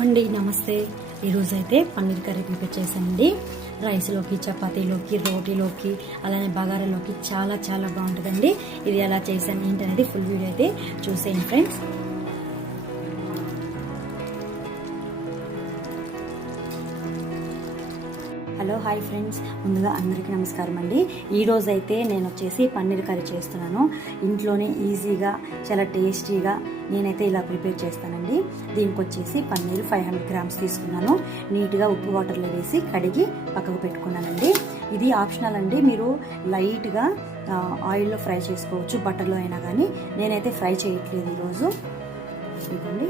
అండి నమస్తే. ఈరోజు అయితే పన్నీర్ కర్రీ ప్రిపేర్ చేశానండి. రైస్లోకి చపాతీలోకి రోటీలోకి అలానే బగారాలోకి చాలా చాలా బాగుంటుందండి. ఇది ఎలా చేశాను ఏంటనేది ఫుల్ వీడియో అయితే చూసేయండి ఫ్రెండ్స్. హాయ్ ఫ్రెండ్స్ ముందుగా అందరికీ నమస్కారం అండి. ఈరోజు అయితే నేను వచ్చేసి పన్నీర్ కర్రీ చేస్తున్నాను. ఇంట్లోనే ఈజీగా చాలా టేస్టీగా నేనైతే ఇలా ప్రిపేర్ చేస్తానండి. దీనికి వచ్చేసి పన్నీర్ ఫైవ్ హండ్రెడ్ గ్రామ్స్ తీసుకున్నాను. నీట్గా ఉప్పు వాటర్లో వేసి కడిగి పక్కకు పెట్టుకున్నానండి. ఇది ఆప్షనల్ అండి. మీరు లైట్గా ఆయిల్లో ఫ్రై చేసుకోవచ్చు బటర్లో అయినా కానీ. నేనైతే ఫ్రై చేయట్లేదు ఈరోజు. ఇవ్వండి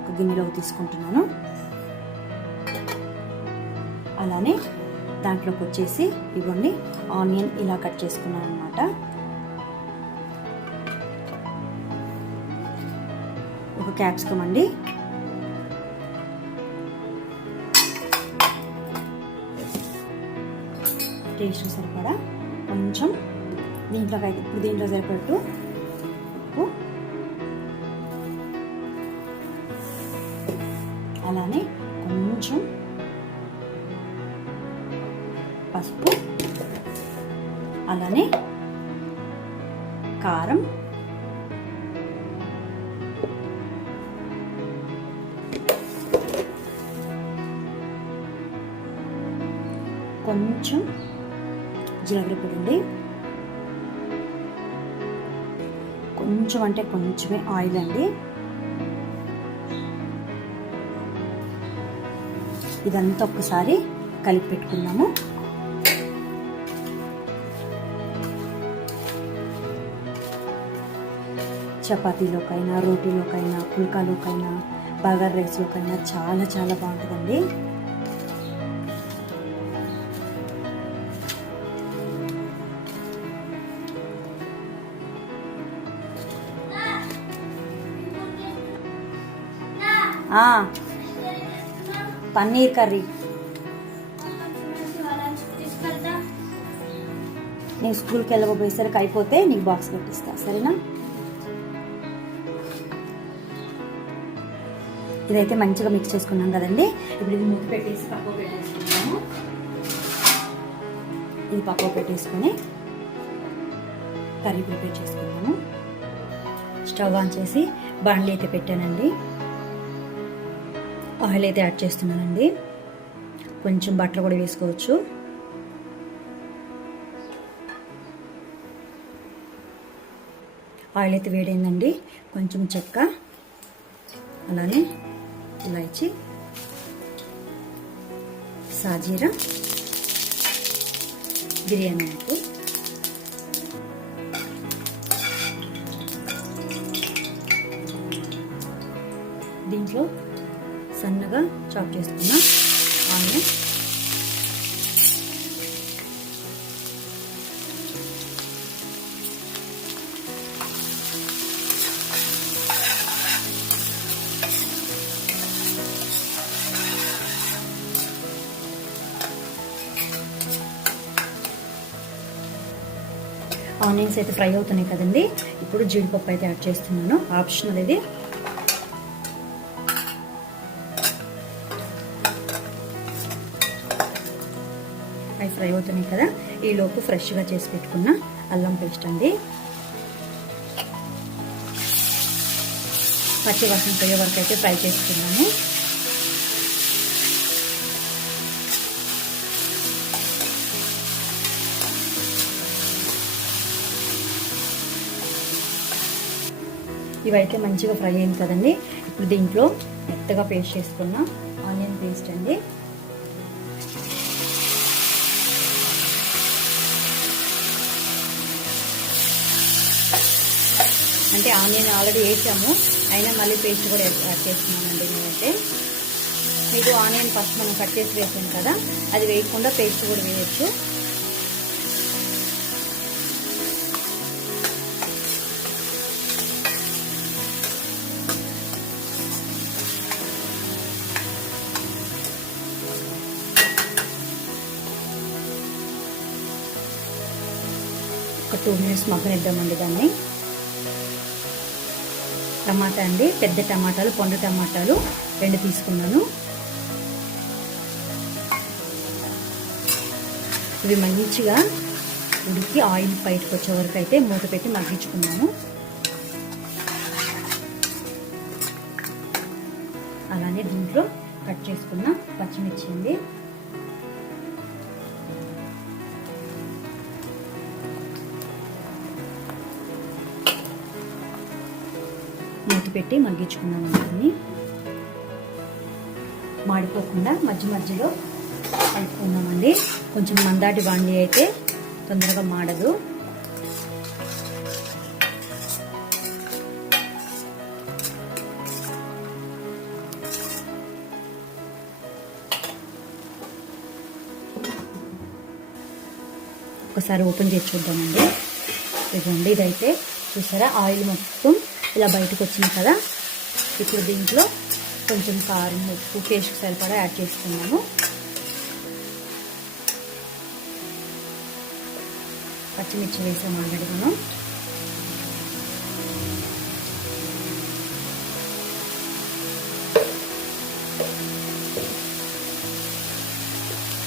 ఒక గిన్నెలోకి తీసుకుంటున్నాను. అలానే దాంట్లోకి వచ్చేసి ఇవ్వండి. ఆనియన్ ఇలా కట్ చేసుకున్నాను అనమాట ఒక క్యాప్సికమ్ అండి. టేస్ట్ సరిపడా? కొంచెం దీంట్లోకి అయితే ఇప్పుడు దీంట్లో సరిపట్టు కొంచెం జీలకర్ర పొడి అండి కొంచెం అంటే కొంచెమే ఆయిల్ అండి. ఇదంతా ఒక్కసారి కలిపి పెట్టుకుందాము. చపాతీలోకైనా రోటీలోకైనా పుల్కాలోకైనా బగర్ రైస్లోకైనా చాలా చాలా బాగుంటుందండి. పన్నీర్ కర్రీ. నేను స్కూల్కి వెళ్ళకపోయేసరికి అయిపోతే నీకు బాక్స్ పెట్టిస్తా సరేనా? ఇదైతే మంచిగా మిక్స్ చేసుకున్నాం కదండి. ఇప్పుడు ఇది మూత పెట్టేసి పక్కకు పెట్టేసుకున్నాము ఇది పప్పు పెట్టేసుకొని కర్రీ ప్రిపేర్ చేసుకున్నాము స్టవ్ ఆన్ చేసి బండ్లు అయితే పెట్టానండి. ఆయిల్ అయితే యాడ్ చేస్తున్నానండి. కొంచెం బటర్ కూడా వేసుకోవచ్చు. ఆయిల్ అయితే వేడైందండి. కొంచెం చెక్క అలానే ఇలాచి సాజీరా బిర్యానీ ఆకు. దీంట్లో సన్నగా చాప్ చేసుకున్న ఆనియన్. ఆనియన్స్ అయితే ఫ్రై అవుతున్నాయి కదండి. ఇప్పుడు జీడిపప్పు అయితే యాడ్ చేస్తున్నాను. ఆప్షనల్ ఇది ఫ్రై అవుతున్నాయి కదా ఈలోపు ఫ్రెష్గా చేసి పెట్టుకున్న అల్లం పేస్ట్ అండి. పచ్చి వాసన పోయే వరకు అయితే ఫ్రై చేసుకున్నాము ఇవైతే మంచిగా ఫ్రై అయింది కదండి. ఇప్పుడు దీంట్లో మెత్తగా పేస్ట్ చేసుకున్న ఆనియన్ పేస్ట్ అండి. అంటే ఆనియన్ ఆల్రెడీ వేసాము. అయినా మళ్ళీ పేస్ట్ కూడా యాడ్ చేస్తున్నానండి నేనైతే. మీకు ఆనియన్ ఫస్ట్ మనం కట్ చేసి వేసాం కదా అది వేయకుండా పేస్ట్ కూడా వేయచ్చు. ఒక టూ మినిట్స్ మగ్గనిద్దామండి దాన్ని. టమాటా అండి పెద్ద టమాటాలు పండు టమాటాలు రెండు తీసుకున్నాను. ఇవి మంచిగా ఉడికి ఆయిల్ బయటకు వచ్చే వరకు అయితే మూత పెట్టి మగ్గించుకున్నాము అలానే దీంట్లో కట్ చేసుకున్న పచ్చిమిర్చి అండి. మూత పెట్టి మగ్గించుకున్నాం దాన్ని మాడిపోకుండా మధ్య మధ్యలో కలుపుకుందామండి. కొంచెం మందాటి బాండి అయితే తొందరగా మాడదు. ఒకసారి ఓపెన్ చేసి చూద్దామండి. ఇదిగోండి ఇదైతే చూసారా? ఆయిల్ మొత్తం ఇలా బయటకు వచ్చింది కదా. ఇప్పుడు దీంట్లో కొంచెం కారం ఉప్పు పేస్ట్ సరిపడా యాడ్ చేసుకున్నాము. పచ్చిమిర్చి వేసాం ఆల్రెడీ మనం.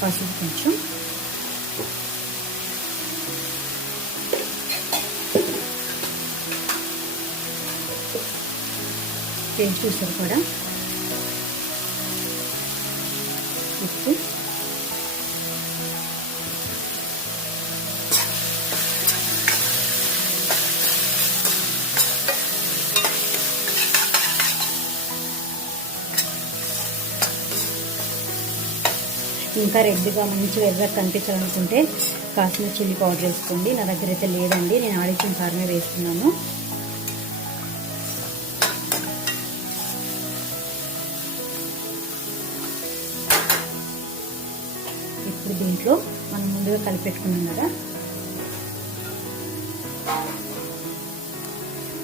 పసుపు కొంచెం. పేస్ట్ చూసారు కూడా. ఉప్పు. ఇంకా రెడ్గా మంచి ఎర్రగా కనిపించాలనుకుంటే కాసిన చిల్లీ పౌడర్ వేసుకోండి. నా దగ్గర అయితే లేదండి. నేను ఆడిచ్చిన కారమే వేసుకున్నాను. దీంట్లో మనం ముందుగా కలిపెట్టుకున్నాం కదా.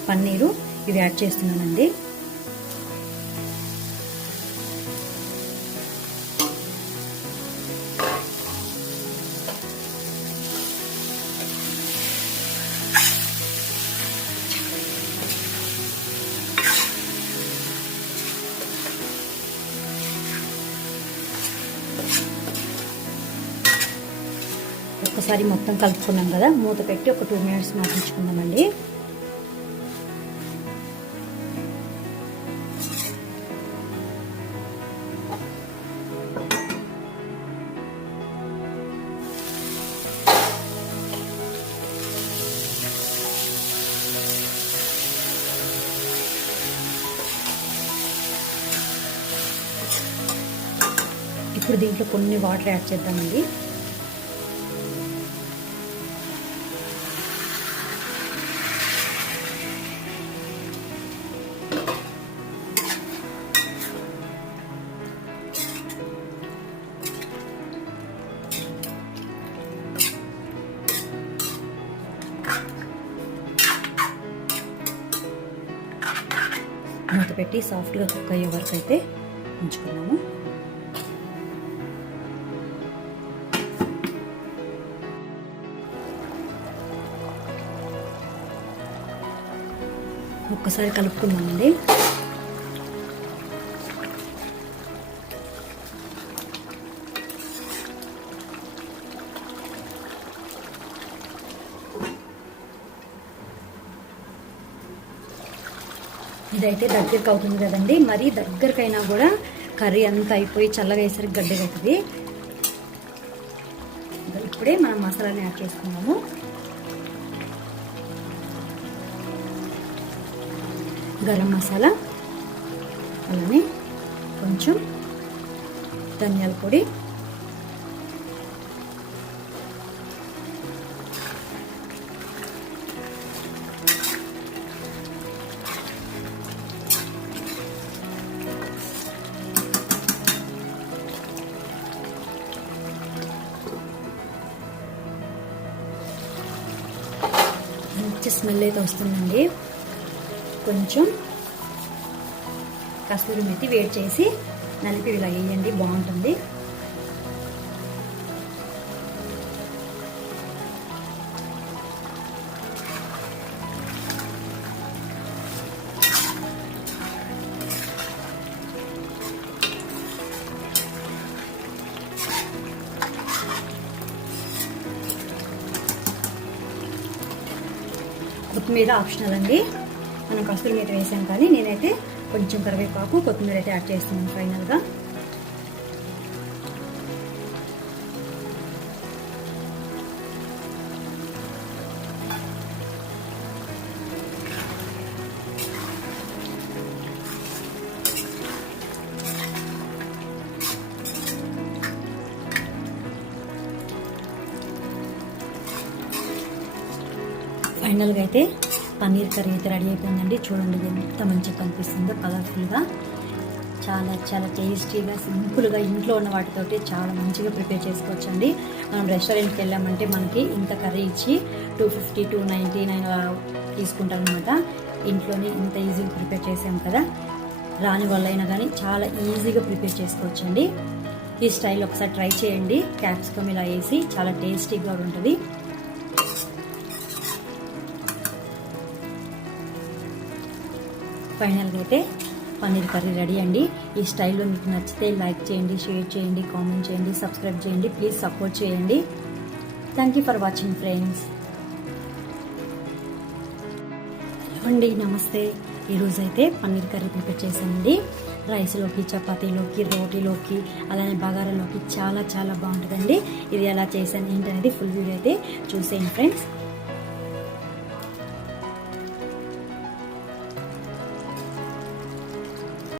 పన్నీరు ఇది యాడ్ చేస్తున్నానండి. ఒకసారి మొత్తం కలుపుకున్నాం కదా మూత పెట్టి ఒక టూ మినిట్స్ మగ్గించుకుందామండి. ఇప్పుడు దీంట్లో కొన్ని వాటర్ యాడ్ చేద్దామండి. మూత పెట్టి సాఫ్ట్గా కుక్ అయ్యే వరకు అయితే ఉంచుకున్నాము ఒక్కసారి కలుపుకుందామండి. ఇదైతే దగ్గరికి అవుతుంది కదండి. మరీ దగ్గరకైనా కూడా కర్రీ అంతా అయిపోయి చల్లగా వేసరికి గడ్డగా అవుతుంది ఇప్పుడే మనం మసాలాని యాడ్ చేసుకున్నాము గరం మసాలా అలానే కొంచెం ధనియాల పొడి మంచి స్మెల్ అయితే వస్తుందండి. కొంచెం కస్తూరి మెత్తి వేడి చేసి నలిపి ఇలా వేయండి బాగుంటుంది. కొత్తిమీర ఆప్షనల్ అండి. మనం కస్తూరి మీద వేసాం కానీ నేనైతే కొంచెం కరివేపాకు కొత్తిమీర అయితే యాడ్ చేస్తున్నాను ఫైనల్గా. ఫైనల్గా అయితే పన్నీర్ కర్రీ అయితే రెడీ అయిపోయిందండి. చూడండి ఎంత మంచిగా కనిపిస్తుందో కలర్ఫుల్గా. చాలా చాలా టేస్టీగా సింపుల్గా ఇంట్లో ఉన్న వాటితోటి చాలా మంచిగా ప్రిపేర్ చేసుకోవచ్చండి. మనం రెస్టారెంట్కి వెళ్ళామంటే మనకి ఇంత కర్రీ ఇచ్చి two fifty two ninety nine తీసుకుంటారనమాట. ఇంట్లోనే ఇంత ఈజీగా ప్రిపేర్ చేసాం కదా. రాని వాళ్ళైనా కానీ చాలా ఈజీగా ప్రిపేర్ చేసుకోవచ్చండి. ఈ స్టైల్ ఒకసారి ట్రై చేయండి. క్యాప్సికమ్ ఇలా వేసి చాలా టేస్టీగా ఉంటుంది. ఫైనల్గా అయితే పన్నీర్ కర్రీ రెడీ అండి. ఈ స్టైల్లో మీకు నచ్చితే లైక్ చేయండి షేర్ చేయండి కామెంట్ చేయండి సబ్స్క్రైబ్ చేయండి ప్లీజ్ సపోర్ట్ చేయండి. Thank you for watching friends అండి నమస్తే. ఈరోజు అయితే పన్నీర్ కర్రీ ప్రిపేర్ చేశానండి. రైస్లోకి చపాతీలోకి రోటీలోకి అలానే బగారాలోకి చాలా చాలా బాగుంటుందండి. ఇది ఎలా చేశాను ఏంటనేది ఫుల్ వీడియో అయితే చూసేయండి ఫ్రెండ్స్